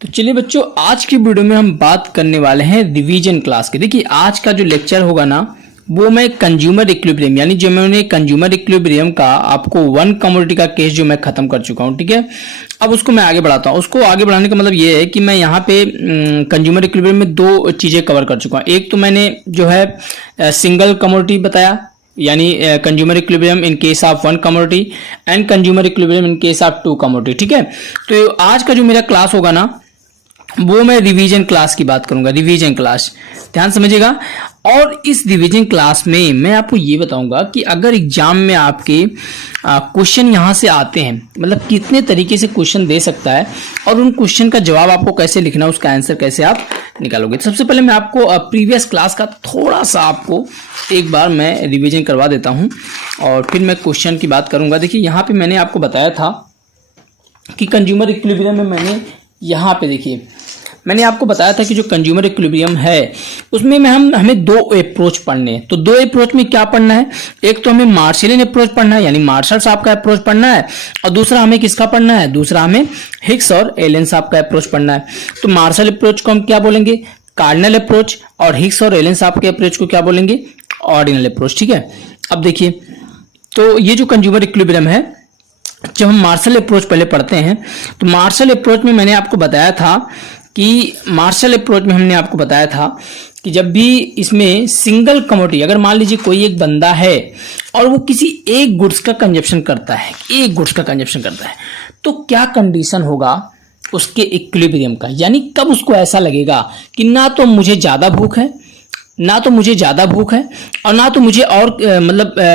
तो चलिए बच्चों, आज की वीडियो में हम बात करने वाले हैं रिवीजन क्लास की। देखिए आज का जो लेक्चर होगा ना, वो मैं कंज्यूमर इक्विलिब्रियम यानी जो मैंने कंज्यूमर इक्विलिब्रियम का आपको वन कमोडिटी का केस जो मैं खत्म कर चुका हूं, ठीक है। अब उसको मैं आगे बढ़ाता हूं। उसको आगे बढ़ाने का मतलब ये है कि मैं यहाँ पे कंज्यूमर इक्विलिब्रियम में दो चीजें कवर कर चुका हूं। एक तो मैंने जो है सिंगल कमोडिटी बताया, यानी consumer equilibrium in case of one commodity and consumer equilibrium in case of two commodity, ठीक है। तो आज का जो मेरा क्लास होगा ना, वो मैं रिवीजन क्लास की बात करूंगा। रिवीजन क्लास ध्यान समझिएगा। और इस रिवीजन क्लास में मैं आपको ये बताऊंगा कि अगर एग्जाम में आपके क्वेश्चन यहां से आते हैं, मतलब कितने तरीके से क्वेश्चन दे सकता है और उन क्वेश्चन का जवाब आपको कैसे लिखना है, उसका आंसर कैसे आप निकालोगे। तो सबसे पहले मैं आपको प्रीवियस क्लास का थोड़ा सा आपको एक बार मैं रिवीजन करवा देता हूं और फिर मैं क्वेश्चन की बात करूंगा। देखिए यहाँ पे मैंने आपको बताया था कि कंज्यूमर इक्विलिब्रियम में मैंने यहाँ पे देखिए मैंने आपको बताया था कि जो कंज्यूमर इक्विलिब्रियम है उसमें में हमें दो अप्रोच पढ़ने हैं। तो दो अप्रोच में क्या पढ़ना है, एक तो हमें मार्शलियन अप्रोच पढ़ना है यानी मार्शल साहब का अप्रोच पढ़ना है, और दूसरा हमें किसका पढ़ना है, दूसरा हमें हिग्स और एलन साहब का अप्रोच पढ़ना है। तो मार्शल अप्रोच को हम क्या बोलेंगे, कार्डिनल अप्रोच, और हिग्स और एलन साहब के अप्रोच को क्या बोलेंगे, ऑर्डिनल अप्रोच, ठीक है। अब देखिए, तो ये जो कंज्यूमर इक्विलिब्रियम है, जब हम मार्शल अप्रोच पहले पढ़ते हैं तो मार्शल अप्रोच में मैंने आपको बताया था कि मार्शल अप्रोच में हमने आपको बताया था कि जब भी इसमें सिंगल कमोडिटी, अगर मान लीजिए कोई एक बंदा है और वो किसी एक गुड्स का कंजप्शन करता है, एक गुड्स का कंजप्शन करता है, तो क्या कंडीशन होगा उसके इक्विलिब्रियम का, यानी कब उसको ऐसा लगेगा कि ना तो मुझे ज्यादा भूख है, ना तो मुझे ज्यादा भूख है, और ना तो मुझे और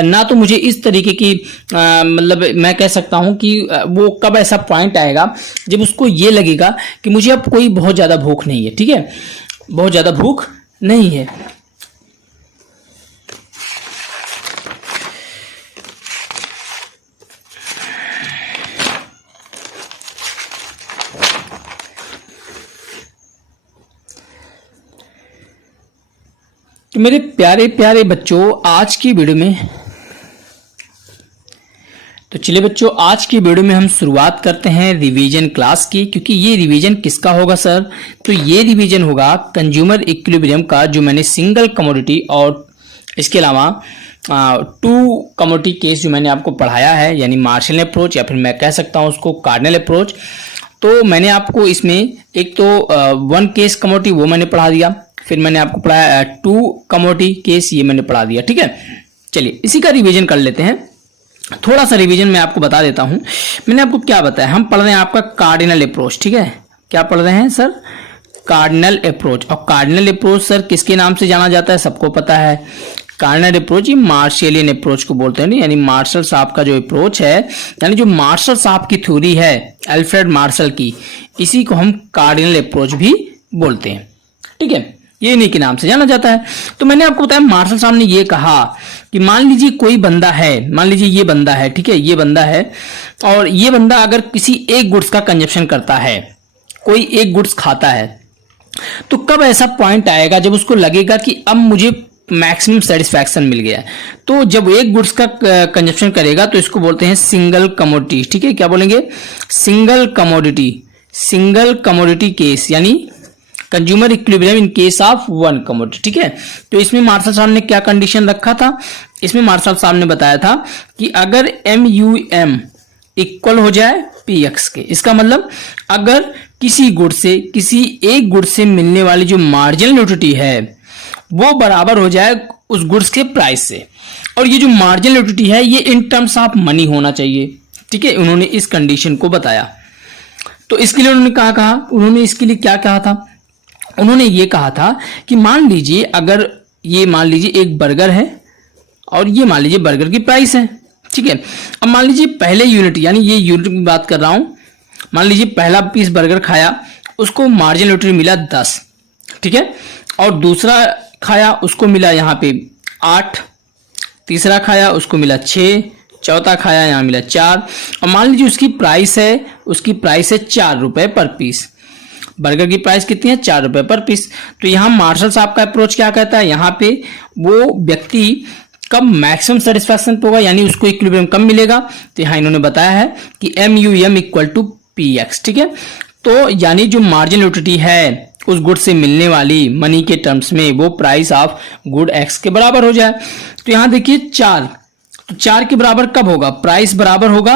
ना तो मुझे इस तरीके की मतलब मैं कह सकता हूं कि वो कब ऐसा पॉइंट आएगा जब उसको ये लगेगा कि मुझे अब कोई बहुत ज्यादा भूख नहीं है, ठीक है, बहुत ज्यादा भूख नहीं है। तो मेरे प्यारे प्यारे बच्चों, आज की वीडियो में तो चलिए बच्चों, आज की वीडियो में हम शुरुआत करते हैं रिवीजन क्लास की। क्योंकि ये रिवीजन किसका होगा सर, तो ये रिवीजन होगा कंज्यूमर इक्विलिब्रियम का, जो मैंने सिंगल कमोडिटी और इसके अलावा टू कमोडिटी केस जो मैंने आपको पढ़ाया है, यानी मार्शल अप्रोच या फिर मैं कह सकता हूं उसको कार्डिनल अप्रोच। तो मैंने आपको इसमें एक तो वन केस कमोडिटी वो मैंने पढ़ा दिया, फिर मैंने आपको पढ़ाया टू कमोडिटी केस, ये मैंने पढ़ा दिया, ठीक है। चलिए इसी का रिवीजन कर लेते हैं। थोड़ा सा रिवीजन मैं आपको बता देता हूं। मैंने आपको क्या बताया, हम पढ़ रहे हैं आपका कार्डिनल अप्रोच, ठीक है। क्या पढ़ रहे हैं सर, कार्डिनल अप्रोच। और कार्डिनल अप्रोच सर किसके नाम से जाना जाता है, सबको पता है। कार्डिनल अप्रोच ये मार्शलियन अप्रोच को बोलते हैं, यानी मार्शल साहब का जो अप्रोच है, यानी जो मार्शल साहब की थ्योरी है अल्फ्रेड मार्शल की, इसी को हम कार्डिनल अप्रोच भी बोलते हैं, ठीक है। ये इन्हीं के नाम से जाना जाता है। तो मैंने आपको बताया मार्शल साहब ने ये कहा कि मान लीजिए कोई बंदा है, मान लीजिए ये बंदा है, ठीक है, ये बंदा है, और ये बंदा अगर किसी एक गुड्स का कंजप्शन करता है, कोई एक गुड्स खाता है, तो कब ऐसा पॉइंट आएगा जब उसको लगेगा कि अब मुझे मैक्सिमम सेटिस्फैक्शन मिल गया है। तो जब एक गुड्स का कंजप्शन करेगा तो इसको बोलते हैं सिंगल कमोडिटी, ठीक है। क्या बोलेंगे, single commodity, single commodity case, यानी consumer equilibrium in case of one commodity, ठीक है। तो इसमें मार्शल साहब ने क्या कंडीशन रखा था, इसमें मार्शल साहब ने बताया था कि अगर MUM इक्वल हो जाए PX के, इसका मतलब अगर किसी गुड से, किसी एक गुड से मिलने वाली जो मार्जिनल यूटिलिटी है वो बराबर हो जाए उस गुड्स के प्राइस से, और ये जो मार्जिनल यूटिलिटी है ये इन टर्म्स ऑफ मनी होना चाहिए, ठीक है। उन्होंने इस कंडीशन को बताया। तो इसके लिए उन्होंने कहा उन्होंने इसके लिए क्या कहा था, उन्होंने ये कहा था कि मान लीजिए अगर ये मान लीजिए एक बर्गर है और ये मान लीजिए बर्गर की प्राइस है, ठीक है। अब मान लीजिए पहले यूनिट, यानी ये यूनिट की बात कर रहा हूं, मान लीजिए पहला पीस बर्गर खाया, उसको मार्जिनल यूटिलिटी मिला 10, ठीक है, और दूसरा खाया उसको मिला यहाँ पे 8, तीसरा खाया उसको मिला 6, चौथा खाया यहाँ मिला 4, और मान लीजिए उसकी प्राइस है 4 रुपए पर पीस। बर्गर की प्राइस कितनी है, 4 रुपए पर पीस। तो यहाँ मार्शल साहब का अप्रोच क्या कहता है, यहाँ पे वो व्यक्ति कब मैक्सिमम सेटिस्फैक्शन पे होगा, यानी उसको इक्विलिब्रियम कब मिलेगा। तो यहाँ इन्होंने बताया है कि MUM इक्वल टू PX, ठीक है। तो यानी जो मार्जिनल यूटिलिटी है उस गुड से मिलने वाली मनी के टर्म्स में वो प्राइस ऑफ गुड एक्स के बराबर हो जाए। तो यहां देखिए 4, तो 4 के बराबर कब होगा? प्राइस बराबर होगा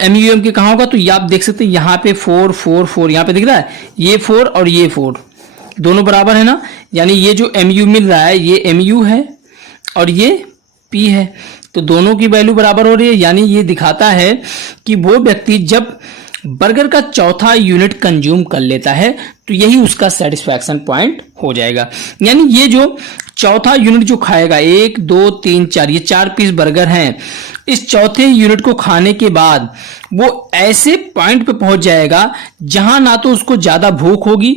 एमयूएम के, कहां होगा? तो ये आप देख सकते हैं यहाँ पे 4 4 4 यहाँ पे दिख रहा है, ये 4 और ये 4 दोनों बराबर है ना, यानी ये जो एमयू मिल रहा है ये एमयू है और ये पी है, तो दोनों की वैल्यू बराबर हो रही है। यानी ये दिखाता है कि वो व्यक्ति जब बर्गर का चौथा यूनिट कंज्यूम कर लेता है तो यही उसका सेटिस्फैक्शन पॉइंट हो जाएगा। यानी ये जो चौथा यूनिट जो खाएगा, 1 2 3 4, ये 4 पीस बर्गर हैं, इस चौथे यूनिट को खाने के बाद वो ऐसे पॉइंट पे पहुंच जाएगा जहां ना तो उसको ज्यादा भूख होगी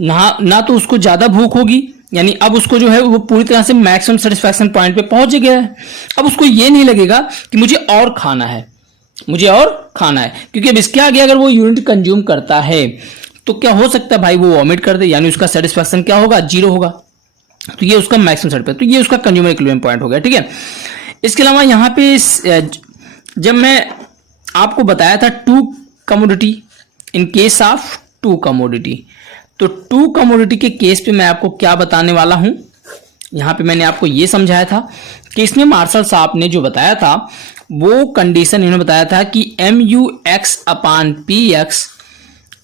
ना तो उसको ज्यादा भूख होगी, यानी अब उसको जो है वो पूरी तरह से मैक्सिमम सेटिस्फैक्शन पॉइंट पे पहुंच गया है। अब उसको ये नहीं लगेगा कि मुझे और खाना है, क्योंकि अब इसके आगे अगर वो यूनिट कंज्यूम करता है तो क्या हो सकता है भाई, वो वॉमिट कर दे, यानी उसका सेटिस्फैक्शन क्या होगा? 0 होगा। तो ये उसका मैक्सिमम सेटिस्फैक्शन, तो ये उसका कंज्यूमर इक्विलिब्रियम पॉइंट हो गया। ठीक है, इसके अलावा यहाँ पे जब मैं आपको बताया था 2 commodity in case of 2 commodity, तो 2 कमोडिटी के केस पे मैं आपको क्या बताने वाला हूं, यहां पे मैंने आपको ये समझाया था कि इसमें मार्शल साहब ने जो बताया था वो कंडीशन इन्होंने बताया था कि MU(x/PX)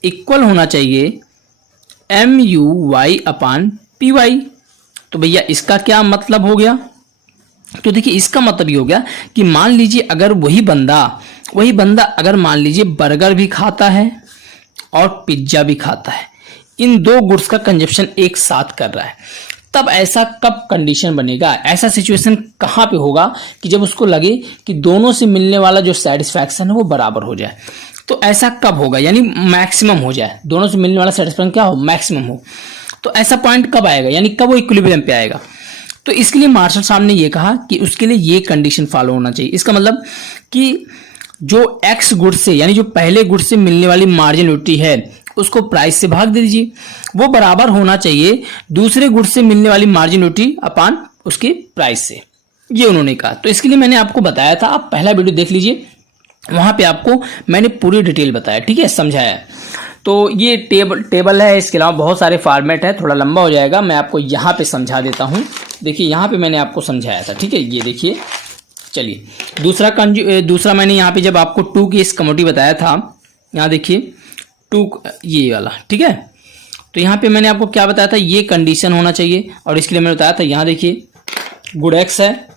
इक्वल होना चाहिए MU(y/PY)। तो भैया इसका क्या मतलब हो गया? तो देखिए इसका मतलब ये हो गया कि मान लीजिए अगर वही बंदा अगर मान लीजिए बर्गर भी खाता है और पिज्जा भी खाता है, इन 2 गुड्स का कंजप्शन एक साथ कर रहा है, तब ऐसा कब कंडीशन बनेगा, ऐसा सिचुएशन कहां पे होगा कि जब उसको लगे कि दोनों से मिलने वाला जो सेटिस्फैक्शन है वो बराबर हो जाए। तो ऐसा कब होगा? यानी मैक्सिमम हो जाए, दोनों से मिलने वाला सेटिस्फैक्शन क्या हो? मैक्सिमम हो। तो ऐसा पॉइंट कब आएगा, यानी कब वो इक्विलिब्रियम पे आएगा? तो इसके लिए मार्शल साहब ने ये कहा कि उसके लिए ये कंडीशन फॉलो होना चाहिए। इसका मतलब कि जो एक्स गुड से, यानी जो पहले गुड से मिलने वाली मार्जिनल यूटिलिटी है उसको प्राइस से भाग दे दीजिए, वो बराबर होना चाहिए दूसरे गुड से मिलने वाली मार्जिनल यूटिलिटी अपॉन उसके प्राइस से, ये उन्होंने कहा। तो इसके लिए मैंने आपको बताया था, आप पहला वीडियो देख लीजिए, वहां पे आपको मैंने पूरी डिटेल बताया, ठीक है, समझाया। तो ये टेबल है, इसके अलावा बहुत सारे फॉर्मेट है, थोड़ा लंबा हो जाएगा, मैं आपको यहाँ पे समझा देता हूँ। देखिए यहाँ पे मैंने आपको समझाया था, ठीक है, ये देखिए। चलिए दूसरा मैंने यहाँ पे जब आपको 2 की इस कमोडिटी बताया था, यहाँ देखिए 2 ये वाला, ठीक है। तो यहाँ पे मैंने आपको क्या बताया था, ये कंडीशन होना चाहिए, और इसके लिए मैंने बताया था, यहाँ देखिए गुड एक्स है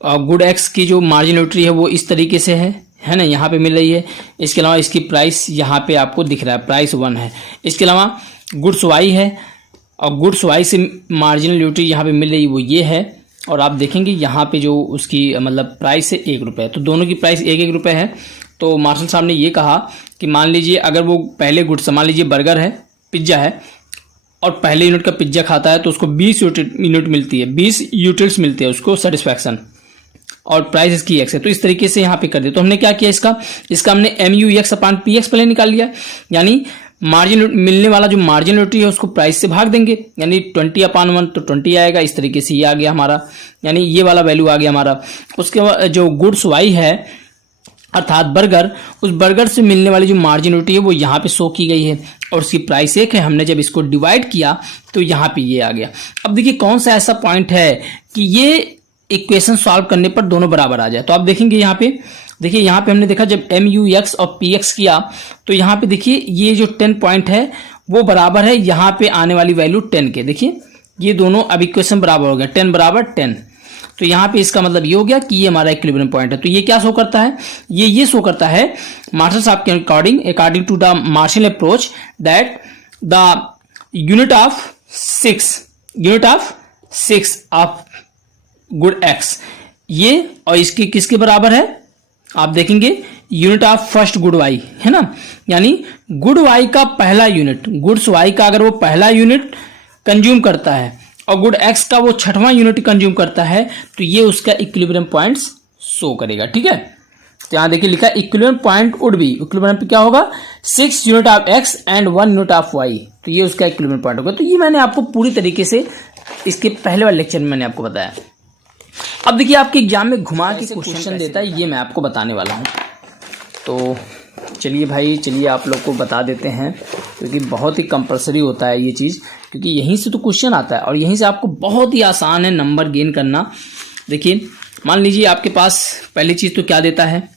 और गुड एक्स की जो मार्जिनल यूटिलिटी है वो इस तरीके से है ना, यहाँ पे मिल रही है। इसके अलावा इसकी प्राइस यहाँ पे आपको दिख रहा है, प्राइस 1 है। इसके अलावा गुड्स वाई है और गुड्स वाई से मार्जिनल यूटिलिटी यहाँ पे मिल रही है वो ये है, और आप देखेंगे यहाँ पे जो उसकी मतलब प्राइस है 1 रुपये, तो दोनों की प्राइस 1-1 रुपये है। तो मार्शल साहब ने ये कहा कि मान लीजिए अगर वो पहले गुड्स, मान लीजिए बर्गर है, पिज्जा है, और पहले यूनिट का पिज्जा खाता है तो उसको 20 यूनिट मिलती है, 20 यूटिल्स मिलती है उसको सेटिस्फैक्शन, और प्राइस इसकी एक्स है। तो इस तरीके से यहाँ पे कर दिया। तो हमने क्या किया, इसका हमने MU(x/PX) पहले निकाल लिया, यानी मार्जिन मिलने वाला जो मार्जिनल यूटिलिटी है उसको प्राइस से भाग देंगे, यानी 20/1 तो 20 आएगा। इस तरीके से ये आ गया हमारा, यानी ये वाला वैल्यू आ गया हमारा। उसके बाद जो गुड्स वाई है अर्थात बर्गर, उस बर्गर से मिलने वाली जो मार्जिनल यूटिलिटी है वो यहाँ पे शो की गई है, और उसकी प्राइस 1 है। हमने जब इसको डिवाइड किया तो यहाँ पे ये आ गया। अब देखिए कौन सा ऐसा पॉइंट है कि ये इक्वेशन सॉल्व करने पर दोनों बराबर आ जाए। तो आप देखेंगे यहाँ पे, देखिए यहाँ पे हमने देखा जब MU(x) और PX किया तो यहाँ पे देखिए ये जो 10 पॉइंट है वो बराबर है यहाँ पे आने वाली वैल्यू 10 के। देखिए ये दोनों अब इक्वेशन बराबर हो गया, 10 बराबर 10। तो यहाँ पे इसका मतलब ये हो गया कि ये हमारा इक्विलिब्रियम पॉइंट है। तो ये क्या शो करता है, ये शो करता है मार्शल साहब के according to the Marshall approach that the unit of 6 of good x, ये और इसकी किसके बराबर है, आप देखेंगे unit of first good y है ना, यानी गुड वाई का पहला यूनिट, गुड्स वाई का अगर वो पहला यूनिट कंज्यूम करता है और गुड एक्स का वो 6वां यूनिट कंज्यूम करता है तो ये उसका इक्विलिब्रियम पॉइंट्स शो करेगा, ठीक है। तो यहां देखिए लिखा equilibrium point would be, equilibrium पे क्या होगा, 6 unit of x and 1 unit of y, तो ये उसका इक्विलिब्रियम पॉइंट होगा। तो ये मैंने आपको पूरी तरीके से इसके पहले वाले लेक्चर में मैंने आपको बताया। अब देखिए आपके एग्जाम में घुमा के क्वेश्चन देता है, ये मैं आपको बताने वाला हूं। तो चलिए भाई, चलिए आप लोग को बता देते हैं, क्योंकि बहुत ही कंपलसरी होता है ये चीज़, क्योंकि यहीं से तो क्वेश्चन आता है और यहीं से आपको बहुत ही आसान है नंबर गेन करना। देखिए, मान लीजिए आपके पास पहली चीज़ तो क्या देता है,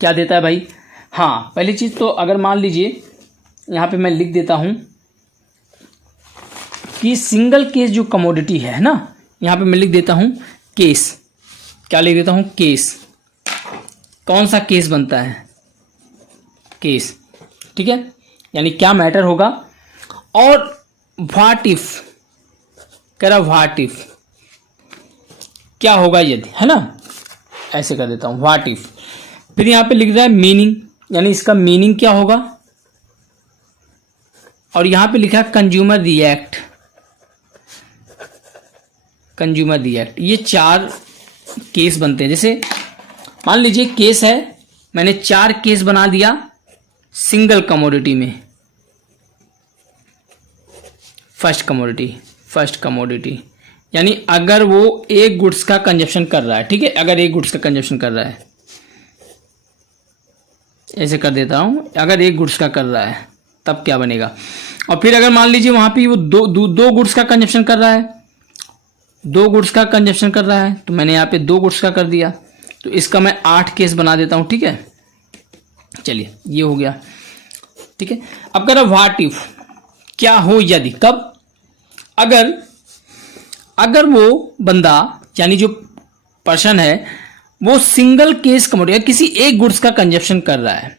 क्या देता है भाई? हाँ, पहली चीज़ तो अगर मान लीजिए यहाँ पे मैं लिख देता हूँ कि सिंगल केस जो कमोडिटी है ना, यहाँ पे मैं लिख देता हूँ केस। क्या लिख देता हूँ? केस। कौन सा केस बनता है? केस, ठीक है, यानी क्या मैटर होगा। और व्हाट इफ, कह रहा व्हाट इफ, क्या होगा यदि, है ना, ऐसे कर देता हूँ व्हाट इफ। फिर यहाँ पे लिख रहा है मीनिंग, यानी इसका मीनिंग क्या होगा। और यहाँ पे लिखा है कंज्यूमर रिएक्ट, कंज्यूमर रिएक्ट। ये 4 केस बनते हैं। जैसे मान लीजिए केस है, मैंने 4 केस बना दिया सिंगल कमोडिटी में। फर्स्ट कमोडिटी यानी अगर वो एक गुड्स का कंजप्शन कर रहा है, ठीक है, अगर एक गुड्स का कंजप्शन कर रहा है, ऐसे कर देता हूं, अगर एक गुड्स का कर रहा है तब क्या बनेगा। और फिर अगर मान लीजिए वहां पे वो दो गुड्स का कंजप्शन कर रहा है, 2 गुड्स का कंजप्शन कर रहा है, तो मैंने यहाँ पे 2 गुड्स का कर दिया, तो इसका मैं 8 केस बना देता हूँ, ठीक है। चलिए, ये हो गया, ठीक है। अब कह रहा व्हाट इफ, क्या हो यदि, कब, अगर वो बंदा यानी जो पर्सन है वो सिंगल केस कमोडिटी किसी एक गुड्स का कंजप्शन कर रहा है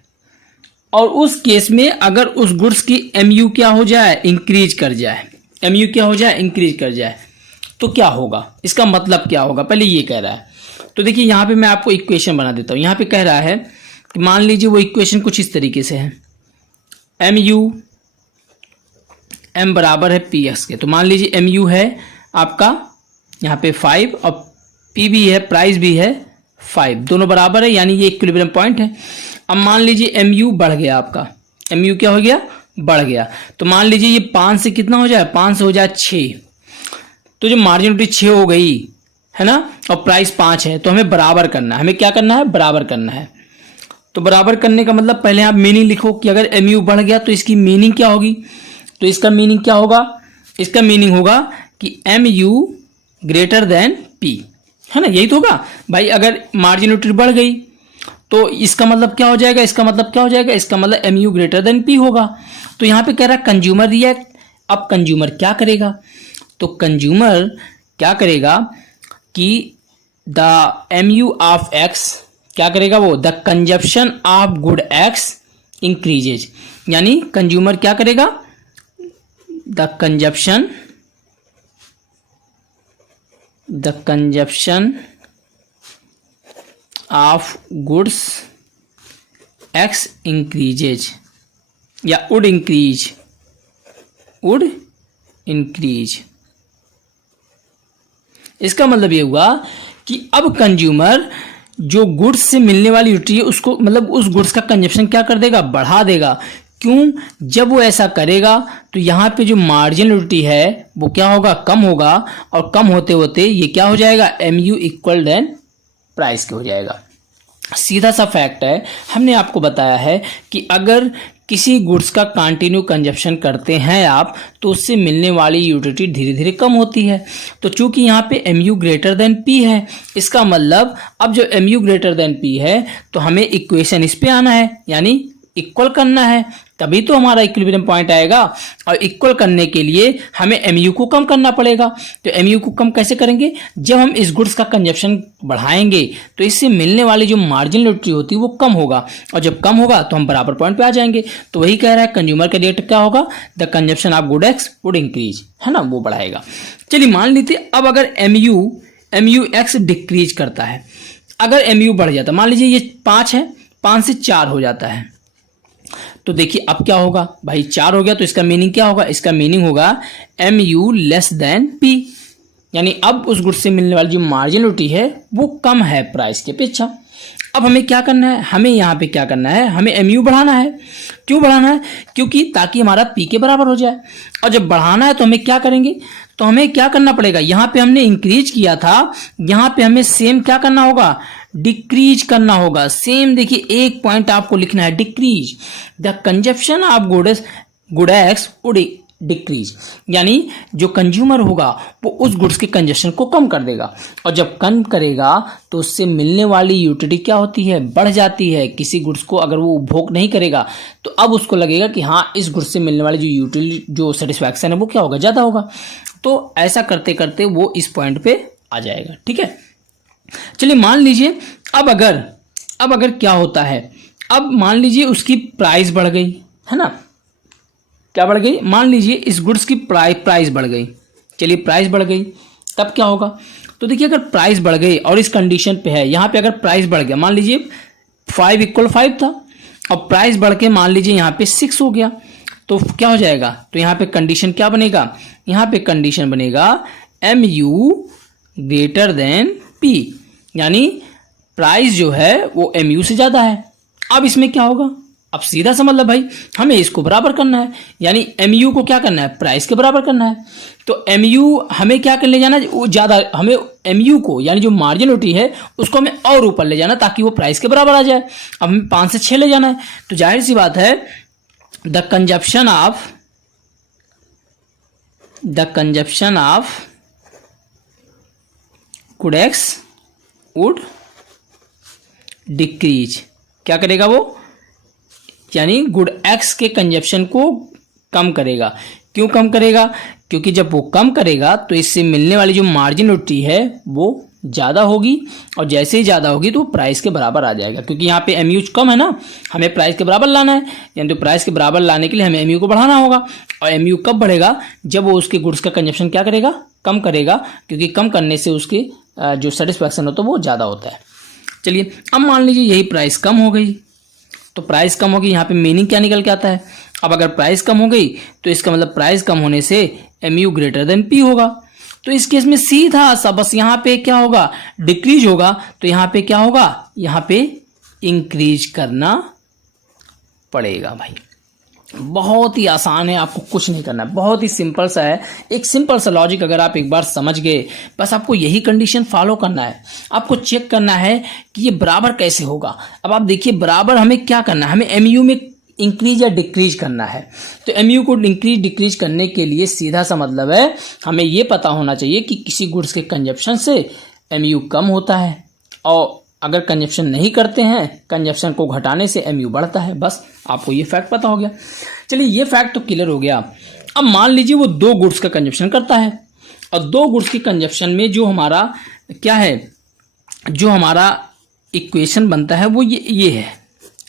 और उस केस में अगर उस गुड्स की एमयू क्या हो जाए, इंक्रीज कर जाए, एमयू क्या हो जाए, इंक्रीज कर जाए, तो क्या होगा, इसका मतलब क्या होगा, पहले ये कह रहा है। तो देखिए यहाँ पे मैं आपको इक्वेशन बना देता हूँ। यहाँ पे कह रहा है कि मान लीजिए वो इक्वेशन कुछ इस तरीके से है, एमयू एम बराबर है पी एक्स के। तो मान लीजिए एमयू है आपका यहाँ पे 5 और पी भी है, प्राइस भी है 5, दोनों बराबर है, यानी ये इक्विलिब्रियम पॉइंट है। अब मान लीजिए एमयू बढ़ गया, आपका एमयू क्या हो गया, बढ़ गया। तो मान लीजिए ये 5 से कितना हो जाए, 5 से हो जाए 6, तो जो मार्जिनलिटी 6 हो गई है ना, और प्राइस 5 है, तो हमें बराबर करना है। हमें क्या करना है, बराबर करना है। तो बराबर करने का मतलब पहले आप मीनिंग लिखो कि अगर एमयू बढ़ गया तो इसकी मीनिंग क्या होगी। तो इसका मीनिंग क्या होगा, इसका मीनिंग होगा कि एमयू ग्रेटर देन पी, है ना, यही तो होगा भाई। अगर मार्जिनलिटी बढ़ गई तो इसका मतलब क्या हो जाएगा, इसका मतलब क्या हो जाएगा, इसका मतलब एमयू ग्रेटर देन पी होगा। तो यहाँ पे कह रहा है कंज्यूमर रिएक्ट। अब कंज्यूमर क्या करेगा, तो कंज्यूमर क्या करेगा कि द एमयू ऑफ एक्स क्या करेगा, वो the consumption of good x increases, यानी कंज्यूमर क्या करेगा, the consumption of goods x increases या वुड इंक्रीज। इसका मतलब ये हुआ कि अब कंज्यूमर जो गुड्स से मिलने वाली यूटिलिटी है उसको, मतलब उस गुड्स का कंजप्शन क्या कर देगा, बढ़ा देगा। क्यों, जब वो ऐसा करेगा तो यहाँ पे जो मार्जिन यूटिलिटी है वो क्या होगा, कम होगा, और कम होते होते ये क्या हो जाएगा, एमयू इक्वल देन प्राइस के हो जाएगा। सीधा सा फैक्ट है, हमने आपको बताया है कि अगर किसी गुड्स का कंटिन्यू कंजप्शन करते हैं आप, तो उससे मिलने वाली यूटिलिटी धीरे धीरे कम होती है। तो चूंकि यहाँ पे एमयू ग्रेटर देन पी है, इसका मतलब अब जो एमयू ग्रेटर देन पी है तो हमें इक्वेशन इस पे आना है, यानी इक्वल करना है, तभी तो हमारा इक्विलिब्रियम पॉइंट आएगा। और इक्वल करने के लिए हमें एमयू को कम करना पड़ेगा। तो एमयू को कम कैसे करेंगे, जब हम इस गुड्स का कंजप्शन बढ़ाएंगे तो इससे मिलने वाली जो मार्जिनल यूटिलिटी होती है वो कम होगा, और जब कम होगा तो हम बराबर पॉइंट पे आ जाएंगे। तो वही कह रहा है कंज्यूमर का रेट क्या होगा, the consumption of good x would increase, है ना, वो बढ़ाएगा। चलिए मान लीजिए अब अगर एमयू एक्स डिक्रीज करता है, अगर एमयू बढ़ जाता, मान लीजिए ये 5 है, 5 से 4 हो जाता है, तो देखिए अब क्या होगा भाई, 4 हो गया तो इसका मीनिंग क्या होगा, इसका मीनिंग होगा M U less than P, यानी अब उस गुड्स से मिलने वाली जो मार्जिनलिटी है वो कम है प्राइस के अपेक्षा। अब हमें क्या करना है, हमें यहाँ पे क्या करना है, हमें एम यू बढ़ाना है। क्यों बढ़ाना है, क्योंकि ताकि हमारा पी के बराबर हो जाए। और जब बढ़ाना है तो हमें क्या करेंगे, तो हमें क्या करना पड़ेगा, यहाँ पे हमने इंक्रीज किया था, यहाँ पे हमें सेम क्या करना होगा, डिक्रीज करना होगा। सेम देखिए, एक पॉइंट आपको लिखना है, decrease the consumption of goods would decrease, यानी जो कंज्यूमर होगा वो उस गुड्स के कंजप्शन को कम कर देगा, और जब कम करेगा तो उससे मिलने वाली यूटिलिटी क्या होती है, बढ़ जाती है। किसी गुड्स को अगर वो उपभोग नहीं करेगा तो अब उसको लगेगा कि हाँ, इस गुड्स से मिलने वाली जो यूटिलिटी, जो सेटिस्फैक्शन है वो क्या होगा, ज़्यादा होगा। तो ऐसा करते करते वो इस पॉइंट पे आ जाएगा। ठीक है, चलिए मान लीजिए अब अगर क्या होता है, अब मान लीजिए उसकी प्राइस बढ़ गई, है ना, क्या बढ़ गई, मान लीजिए इस गुड्स की प्राइस बढ़ गई। चलिए प्राइस बढ़ गई, तब क्या होगा, तो देखिए अगर प्राइस बढ़ गई और इस कंडीशन पे है, यहाँ पे अगर प्राइस बढ़ गया, मान लीजिए 5 = 5 था और प्राइस बढ़ के मान लीजिए यहाँ पे 6 हो गया, तो क्या हो जाएगा, तो यहाँ पे कंडीशन क्या बनेगा, यहाँ पे कंडीशन बनेगा MU > P, यानी प्राइस जो है वो MU से ज़्यादा है। अब इसमें क्या होगा, अब सीधा सा मतलब भाई हमें इसको बराबर करना है, यानी MU को क्या करना है, प्राइस के बराबर करना है। तो MU हमें क्या कर ले जाना है, वो ज़्यादा, हमें MU को यानी जो मार्जिनलिटी है उसको हमें और ऊपर ले जाना ताकि वो प्राइस के बराबर आ जाए। अब हमें 5 से 6 ले जाना है, तो जाहिर सी बात है the consumption of goods would decrease, क्या करेगा वो, यानी गुड एक्स के कंजप्शन को कम करेगा। क्यों कम करेगा, क्योंकि जब वो कम करेगा तो इससे मिलने वाली जो मार्जिनलिटी है वो ज़्यादा होगी, और जैसे ही ज़्यादा होगी तो प्राइस के बराबर आ जाएगा, क्योंकि यहाँ पे MU कम है ना, हमें प्राइस के बराबर लाना है, यानी तो प्राइस के बराबर लाने के लिए हमें MU को बढ़ाना होगा। और MU कब बढ़ेगा, जब वो उसके गुड्स का कंजप्शन क्या करेगा, कम करेगा, क्योंकि कम करने से उसकी जो सेटिस्फैक्शन होता है वो ज़्यादा होता है। चलिए अब मान लीजिए यही प्राइस कम हो गई, तो प्राइस कम होगी, यहाँ पे मीनिंग क्या निकल के आता है, अब अगर प्राइस कम हो गई तो इसका मतलब प्राइस कम होने से MU > P होगा। तो इस केस में सीधा सा बस यहाँ पे क्या होगा, डिक्रीज होगा, तो यहाँ पे क्या होगा, यहाँ पे इंक्रीज करना पड़ेगा। भाई बहुत ही आसान है, आपको कुछ नहीं करना है, बहुत ही सिंपल सा है, एक सिंपल सा लॉजिक अगर आप एक बार समझ गए, बस आपको यही कंडीशन फॉलो करना है। आपको चेक करना है कि ये बराबर कैसे होगा। अब आप देखिए बराबर हमें क्या करना है, हमें MU में इंक्रीज या डिक्रीज करना है। तो MU को इंक्रीज डिक्रीज करने के लिए सीधा सा मतलब है, हमें ये पता होना चाहिए कि किसी गुड्स के कंजप्शन से MU कम होता है, और अगर कंजप्शन नहीं करते हैं, कंजप्शन को घटाने से MU बढ़ता है। बस आपको ये फैक्ट पता हो गया। चलिए ये फैक्ट तो क्लियर हो गया। अब मान लीजिए वो 2 गुड्स का कंजप्शन करता है, और 2 गुड्स की कंजप्शन में जो हमारा क्या है, जो हमारा इक्वेशन बनता है वो ये है,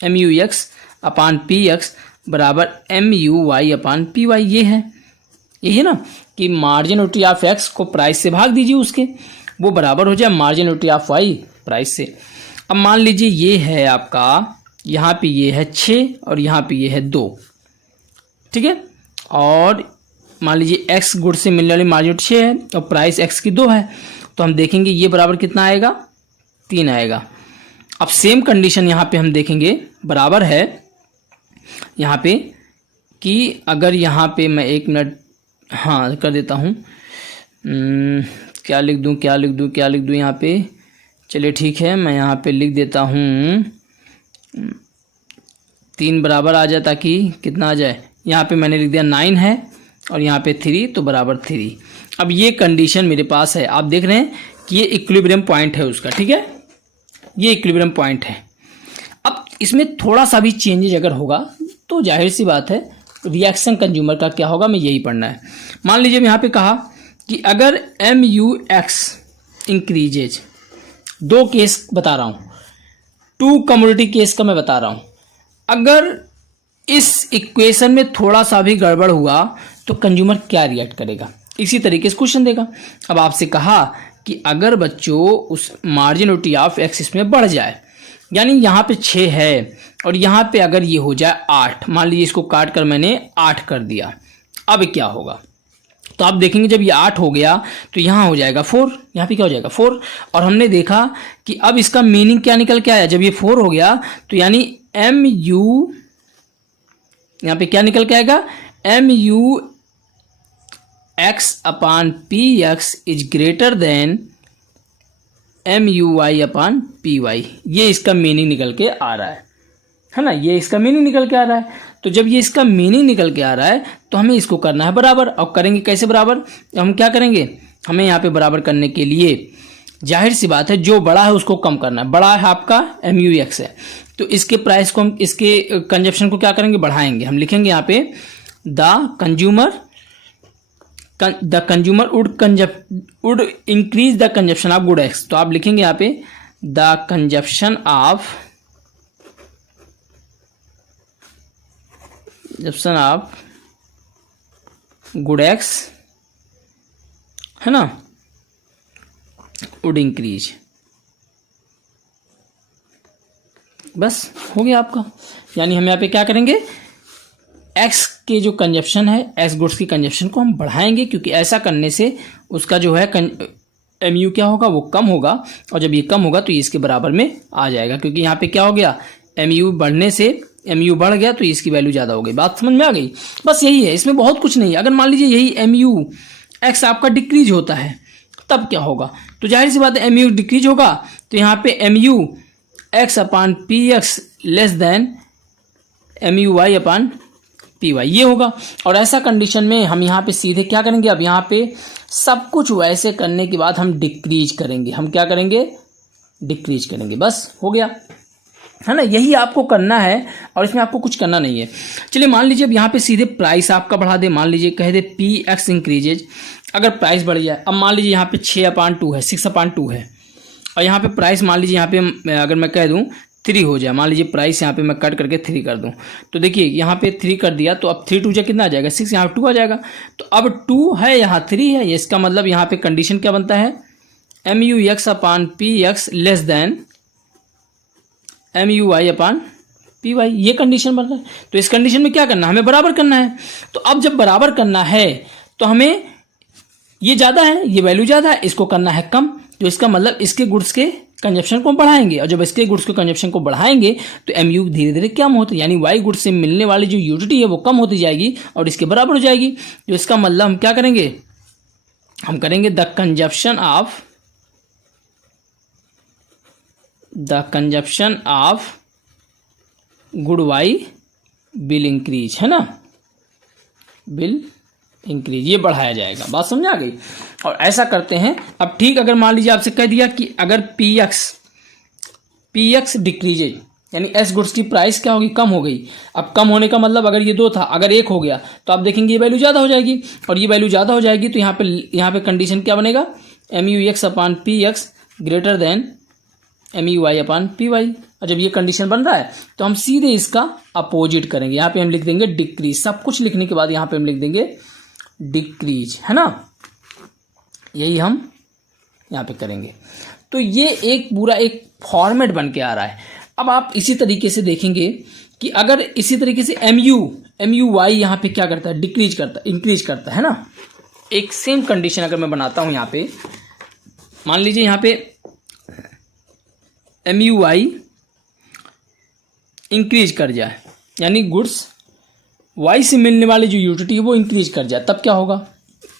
MUX / PX बराबर MUY / PY। ये है, यही ना कि मार्जिनलिटी ऑफ X को प्राइस से भाग दीजिए उसके, वो बराबर हो जाए मार्जिनलिटी ऑफ Y प्राइस से। अब मान लीजिए ये है आपका, यहाँ पे ये है 6 और यहाँ पे ये है 2, ठीक है, और मान लीजिए X गुड से मिलने वाली मार्जिन 6 है और प्राइस X की 2 है, तो हम देखेंगे ये बराबर कितना आएगा, 3 आएगा। अब सेम कंडीशन यहाँ पे हम देखेंगे बराबर है यहाँ पे, कि अगर यहाँ पे मैं 1 मिनट हाँ कर देता हूँ, क्या लिख दूँ यहाँ पे, चलिए ठीक है मैं यहाँ पे लिख देता हूँ 3 बराबर आ जाए, ताकि कितना आ जाए, यहाँ पे मैंने लिख दिया 9 है और यहाँ पे 3, तो बराबर 3। अब ये कंडीशन मेरे पास है, आप देख रहे हैं कि ये इक्विलिब्रियम पॉइंट है उसका, ठीक है, ये इक्विलिब्रियम पॉइंट है। अब इसमें थोड़ा सा भी चेंजेज अगर होगा तो जाहिर सी बात है रिएक्शन कंज्यूमर का क्या होगा, हमें यही पढ़ना है। मान लीजिए यहाँ पे कहा कि अगर MUX इंक्रीजेज, 2 केस बता रहा हूँ, 2 कमोडिटी केस का मैं बता रहा हूँ, अगर इस इक्वेशन में थोड़ा सा भी गड़बड़ हुआ तो कंज्यूमर क्या रिएक्ट करेगा, इसी तरीके से क्वेश्चन देगा। अब आपसे कहा कि अगर बच्चों उस मार्जिनलिटी ऑफ X इसमें बढ़ जाए, यानी यहाँ पे 6 है और यहाँ पे अगर ये हो जाए 8, मान लीजिए इसको काट कर मैंने 8 कर दिया, अब क्या होगा, तो आप देखेंगे जब ये 8 हो गया तो यहाँ हो जाएगा 4, यहाँ पे क्या हो जाएगा 4। और हमने देखा कि अब इसका मीनिंग क्या निकल के आया, जब ये 4 हो गया तो यानी MU, यहाँ पे क्या निकल के आएगा, MUX / PX is greater than MUY/PY, ये इसका मीनिंग निकल के आ रहा है ना, ये इसका मीनिंग निकल के आ रहा है। तो जब ये इसका मीनिंग निकल के आ रहा है तो हमें इसको करना है बराबर। और करेंगे कैसे बराबर, हम क्या करेंगे, हमें यहाँ पे बराबर करने के लिए जाहिर सी बात है जो बड़ा है उसको कम करना है। बड़ा है आपका MUX है, तो इसके प्राइस को हम, इसके कंजप्शन को क्या करेंगे, बढ़ाएंगे। हम लिखेंगे यहाँ पे the consumer would increase the consumption of good x. तो आप लिखेंगे यहाँ पे the consumption of good x, है ना, वुड इंक्रीज। बस हो गया आपका। यानी हम यहाँ पे क्या करेंगे, एक्स के जो कंजप्शन है, एक्स गुड्स की कंजप्शन को हम बढ़ाएंगे, क्योंकि ऐसा करने से उसका जो है MU क्या होगा, वो कम होगा। और जब ये कम होगा तो ये इसके बराबर में आ जाएगा, क्योंकि यहाँ पे क्या हो गया, MU बढ़ने से MU बढ़ गया तो इसकी वैल्यू ज़्यादा हो गई। बात समझ में आ गई। बस यही है, इसमें बहुत कुछ नहीं है। अगर मान लीजिए यही MUX आपका डिक्रीज होता है तब क्या होगा, तो जाहिर सी बात है MU डिक्रीज होगा, तो यहाँ पे MUX/PX लेस देन MUY/PY ये होगा। और ऐसा कंडीशन में हम यहाँ पे सीधे क्या करेंगे, अब यहाँ पे सब कुछ वैसे करने के बाद हम डिक्रीज करेंगे। हम क्या करेंगे, डिक्रीज करेंगे। बस हो गया, है ना, यही आपको करना है और इसमें आपको कुछ करना नहीं है। चलिए मान लीजिए अब यहाँ पे सीधे प्राइस आपका बढ़ा दे, मान लीजिए कह दे PX इंक्रीजेज। अगर प्राइस बढ़ जाए, अब मान लीजिए यहाँ पे 6/2 है, 6/2 है, और यहाँ पे प्राइस मान लीजिए यहाँ पे अगर मैं कह दूँ 3 हो जाए, मान लीजिए प्राइस यहाँ पे मैं कट करके 3 कर दूँ, तो देखिए यहाँ पे 3 कर दिया, तो अब 3 2 जा कितना आ जाएगा, 6, यहाँ 2 आ जाएगा। तो अब 2 है, यहाँ 3 है, इसका मतलब यहाँ पे कंडीशन क्या बनता है, MUX/PX लेस देन MUY/PY, ये कंडीशन बन रहा है। तो इस कंडीशन में क्या करना है, हमें बराबर करना है। तो अब जब बराबर करना है तो हमें ये ज़्यादा है, ये वैल्यू ज़्यादा है, इसको करना है कम। तो इसका मतलब इसके गुड्स के कंजप्शन को बढ़ाएंगे, और जब इसके गुड्स के कंजप्शन को बढ़ाएंगे तो MU धीरे धीरे कम होते, यानी Y गुड्स से मिलने वाली जो यूटिलिटी है वो कम होती जाएगी और इसके बराबर हो जाएगी। तो इसका मतलब हम क्या करेंगे, हम करेंगे the consumption of good Y will increase, है ना, विल इंक्रीज, ये बढ़ाया जाएगा। बात समझ आ गई। और ऐसा करते हैं। अब ठीक, अगर मान लीजिए आपसे कह दिया कि अगर PX डिक्रीजेज, यानी S गुड्स की प्राइस क्या होगी, कम हो गई। अब कम होने का मतलब अगर ये 2 था, अगर 1 हो गया तो आप देखेंगे ये वैल्यू ज़्यादा हो जाएगी, और ये वैल्यू ज़्यादा हो जाएगी तो यहाँ पे कंडीशन क्या बनेगा, MUX/PX ग्रेटर देन MUY/PY। और जब ये कंडीशन बन रहा है तो हम सीधे इसका अपोजिट करेंगे। यहाँ पे हम लिख देंगे डिक्रीज। सब कुछ लिखने के बाद यहाँ पे हम लिख देंगे डिक्रीज, है ना, यही हम यहाँ पे करेंगे। तो ये एक पूरा एक फॉर्मेट बन के आ रहा है। अब आप इसी तरीके से देखेंगे कि अगर इसी तरीके से MUY यहाँ पे क्या करता है, डिक्रीज करता है, इंक्रीज करता है ना। एक सेम कंडीशन अगर मैं बनाता हूँ यहाँ पे, मान लीजिए यहाँ पे MUY इंक्रीज कर जाए, यानी गुड्स Y से मिलने वाली जो यूटिलिटी है वो इंक्रीज कर जाए, तब क्या होगा,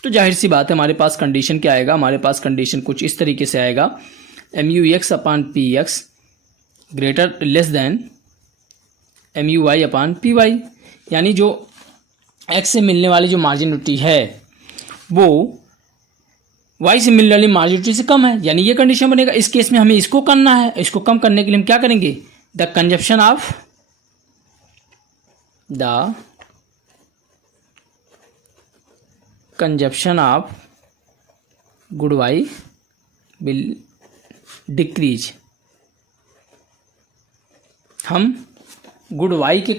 तो जाहिर सी बात है हमारे पास कंडीशन क्या आएगा, हमारे पास कंडीशन कुछ इस तरीके से आएगा, MUX/PX greater less than MUY/PY, यानी जो X से मिलने वाली जो मार्जिन यूटिलिटी है वो Y से मिलने वाली मार्जिन यूटिलिटी से कम है, यानी ये कंडीशन बनेगा। इस केस में हमें इसको करना है, इसको कम करने के लिए हम क्या करेंगे, the consumption of good Y will decrease. हम गुड Y के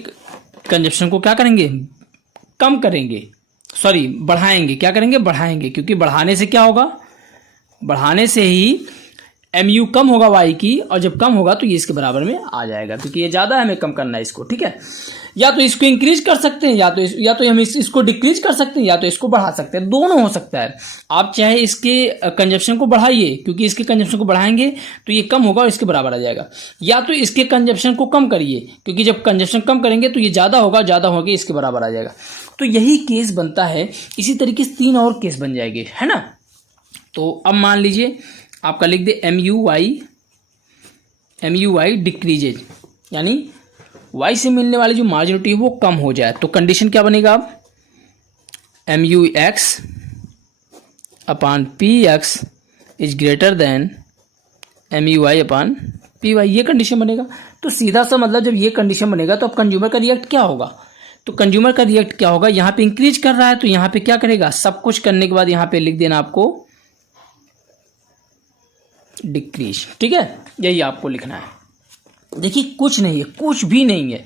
कंजप्शन को क्या करेंगे, कम करेंगे, सॉरी बढ़ाएंगे। क्या करेंगे, बढ़ाएंगे, क्योंकि बढ़ाने से क्या होगा, बढ़ाने से ही MU कम होगा Y की, और जब कम होगा तो ये इसके बराबर में आ जाएगा, क्योंकि ये ज़्यादा है, हमें कम करना है इसको। ठीक है, या तो इसको इंक्रीज कर सकते हैं, या तो हम इसको डिक्रीज कर सकते हैं, या तो इसको बढ़ा सकते हैं, दोनों हो सकता है। आप चाहे इसके कंजप्शन को बढ़ाइए, क्योंकि इसके कंजप्शन को बढ़ाएंगे तो ये कम होगा और इसके बराबर आ जाएगा, या तो इसके कंजप्शन को कम करिए, क्योंकि जब कंजप्शन कम करेंगे तो ये ज़्यादा होगा इसके बराबर आ जाएगा। तो यही केस बनता है। इसी तरीके से 3 और केस बन जाएंगे, है ना। तो अब मान लीजिए आपका लिख दे MUY डिक्रीजेज, यानी y से मिलने वाली जो मार्जिनिटी है वो कम हो जाए। तो कंडीशन क्या बनेगा अब, MUX upon PX is greater than MUY upon PY, ये कंडीशन बनेगा। तो सीधा सा मतलब जब ये कंडीशन बनेगा तो अब कंज्यूमर का रिएक्ट क्या होगा, तो कंज्यूमर का रिएक्ट क्या होगा, यहाँ पे इंक्रीज कर रहा है तो यहाँ पे क्या करेगा, सब कुछ करने के बाद यहाँ पे लिख देना आपको डिक्रीज। ठीक है, यही आपको लिखना है। देखिए कुछ नहीं है, कुछ भी नहीं है,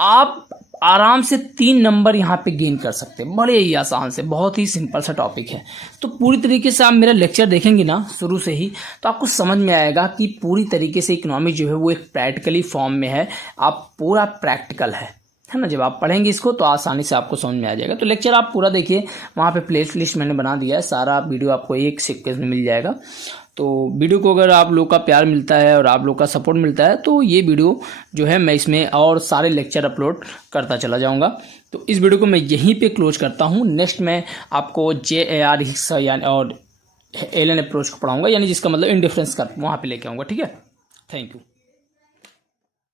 आप आराम से 3 नंबर यहाँ पे गेन कर सकते हैं, बड़े ही आसान से, बहुत ही सिंपल सा टॉपिक है। तो पूरी तरीके से आप मेरा लेक्चर देखेंगे ना शुरू से ही, तो आपको समझ में आएगा कि पूरी तरीके से इकोनॉमिक जो है वो एक प्रैक्टिकली फॉर्म में है, आप पूरा प्रैक्टिकल है ना। जब आप पढ़ेंगे इसको तो आसानी से आपको समझ में आ जाएगा। तो लेक्चर आप पूरा देखिए, वहाँ पे प्ले लिस्ट मैंने बना दिया है, सारा वीडियो आपको एक सीक्वेंस में मिल जाएगा। तो वीडियो को अगर आप लोग का प्यार मिलता है और आप लोग का सपोर्ट मिलता है तो ये वीडियो जो है मैं इसमें और सारे लेक्चर अपलोड करता चला जाऊंगा। तो इस वीडियो को मैं यहीं पे क्लोज करता हूँ। नेक्स्ट मैं आपको JAR हिस्सा यानी और LN अप्रोच को पढ़ाऊंगा, यानी जिसका मतलब इंडिफरेंस कर वहाँ पे लेके आऊँगा। ठीक है, थैंक यू।